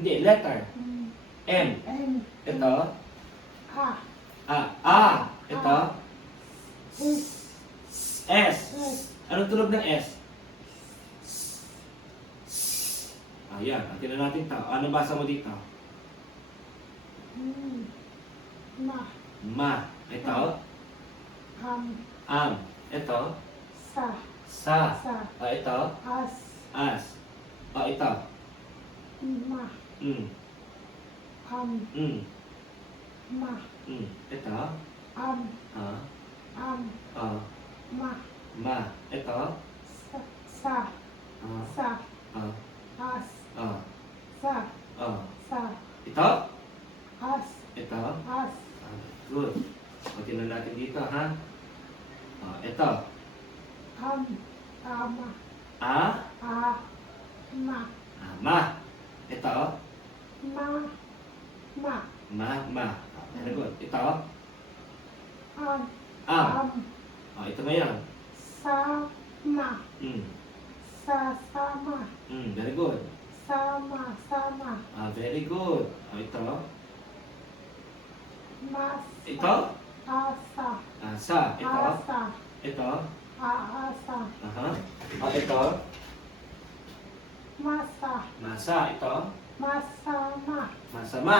Hindi, letter. M. Ito. A. Ito. S. Anong tunog ng S? Ayan, tingnan natin ito. Ano basa mo dito? Ma. Ito. Am. Ito. Sa. Ito. As. Ito. Mm. Ito. Ma. Ito. Ito. Ito. Good. Tingnan natin dito, ha? Ito. Ma. Ito. Ma. Very good. Ito. Ito ngayon. Very good. Very good. Ito. Ito. Sa. Ito. Ito. Ito. Masa. Ito. Masama.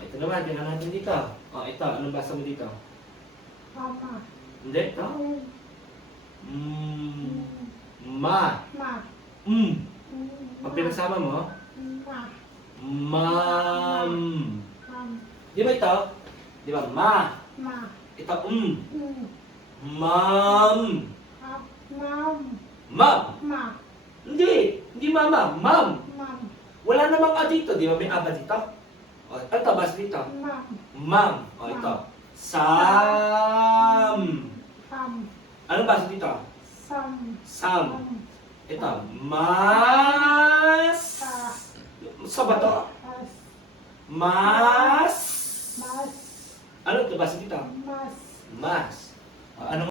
Ito naman, tingnan natin dito. Ito, anong basa mo dito? Hindi, ito. Ma. Pag pinagsama mo, mam. Di ba ito? Di ba? Ma. Ito, mam. Mam. Hindi mama, mam. Wala namang a dito, di ba may aba dito? Ito, basta dito. Mam. Ito. Sam. Ano basta dito? Sam. Ito. Mas. Sa ba to? Mas. Ano ito basta dito? Mas. Ano